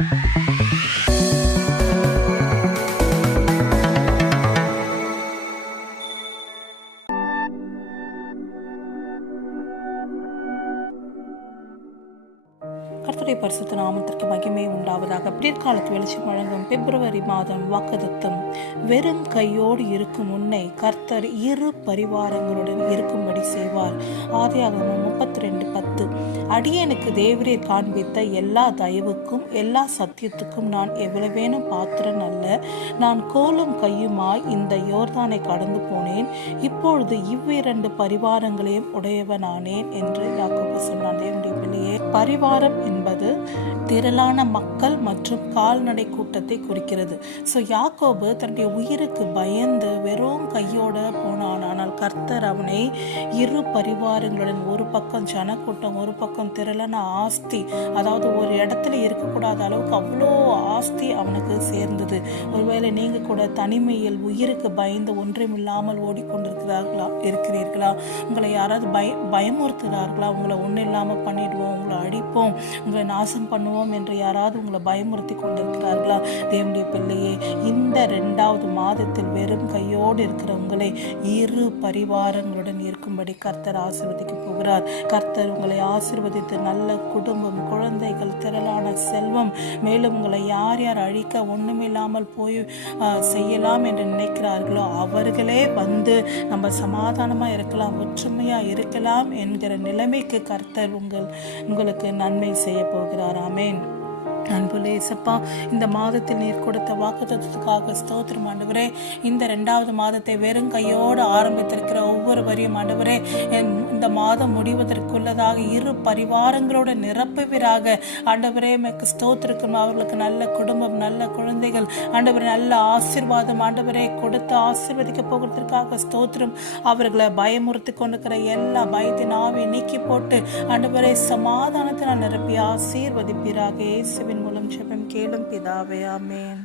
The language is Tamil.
Bye. கர்த்தரை பரிசுத்த நாமத்திற்கு மகிமை உண்டாவதாக. பிற்காலத்து வெளிச்சம் வழங்கும் பிப்ரவரி மாதம் வாக்குதத்தம் வெறும் கையோடு இருக்கும் உன்னை கர்த்தர் இரு பரிவாரங்களுடன் இருக்கும்படி செய்வார். ஆதியாகமம் முப்பத்தி ரெண்டு பத்து. அடியனுக்கு தேவரே காண்பித்த எல்லா தயவுக்கும் எல்லா சத்தியத்துக்கும் நான் எவ்வளவேனும் பாத்திரன் அல்ல. நான் கோலும் கையுமாய் இந்த யோர்தானை கடந்து போனேன். இப்பொழுது இவ்விரண்டு பரிவாரங்களையும் உடையவனானேன் என்று யாக்கோபு சொன்னான். தேவனுடைய பிள்ளையே பரிவாரம் என்பது திரளான மக்கள் மற்றும் கால்நடை கூட்டத்தை குறிக்கிறது. ஸோ யாக்கோபு தன்னுடைய உயிருக்கு பயந்து வெறும் கையோட போனானா? கர்த்தர் அவனை இரு பரிவாரங்களுடன் ஒரு பக்கம் ஜனக்கூட்டம் ஒரு பக்கம் திரளான ஆஸ்தி. அதாவது ஒரு இடத்துல இருக்கக்கூடாத அளவுக்கு அவ்வளோ ஆஸ்தி அவனுக்கு சேர்ந்தது. ஒருவேளை நீங்கள் கூட தனிமையில் உயிருக்கு பயந்து ஒன்றுமில்லாமல் ஓடிக்கொண்டிருக்கிறார்களா இருக்கிறீர்களா? உங்களை யாராவது பய பயமுறுத்துகிறார்களா? உங்களை ஒன்றும் இல்லாமல் பண்ணிடுவோம் உங்களை அடிப்போம் உங்களை நாசம் பண்ணுவோம் என்று யாராவது உங்களை பயமுறுத்தி கொண்டிருக்கிறார்களா? தேவனுடைய பிள்ளையே இந்த ரெண்டாவது மாதத்தில் வெறும் கையோடு இருக்கிறவங்களை இரு இரு பரிவாரங்களுடன் இருக்கும்படி கர்த்தர் ஆசிர்வதிக்க போகிறார். கர்த்தர் உங்களை ஆசிர்வதித்து நல்ல குடும்பம் குழந்தைகள் திரளான செல்வம் மேலும் உங்களை யார் யார் அழிக்க ஒண்ணுமில்லாமல் போய் செய்யலாம் என்று நினைக்கிறார்களோ அவர்களே வந்து நம்ம சமாதானமாக இருக்கலாம் ஒற்றுமையாக இருக்கலாம் என்கிற நிலைமைக்கு கர்த்தர் உங்கள் உங்களுக்கு நன்மை செய்ய போகிறார். ஆமேன். அன்புலே இசப்பா இந்த மாதத்தில் நீர் கொடுத்த வாக்குத்தத்துக்காக ஸ்தோத்திரம் ஆண்டவரே. இந்த ரெண்டாவது மாதத்தை வெறும் கையோடு ஆரம்பித்திருக்கிற ஒவ்வொரு வரியும் ஆண்டவரே என் இந்த மாதம் முடிவதற்குள்ளதாக இரு பரிவாரங்களோட நிரப்புவீராக. ஆண்டவரே எனக்கு ஸ்தோத்திருக்கும் அவர்களுக்கு நல்ல குடும்பம் நல்ல குழந்தைகள் ஆண்டவர் நல்ல ஆசீர்வாதம் ஆண்டவரே கொடுத்து ஆசிர்வதிக்க போகிறதுக்காக ஸ்தோத்திரம். அவர்களை பயமுறுத்தி கொண்டிருக்கிற எல்லா பயத்தின் ஆவி நீக்கி போட்டு ஆண்டவரே நான் நிரப்பி ஆசீர்வதிப்பீராக. இயேசுவின் மூலம் ஜெபம் கேளும் பிதாவே ஆமேன்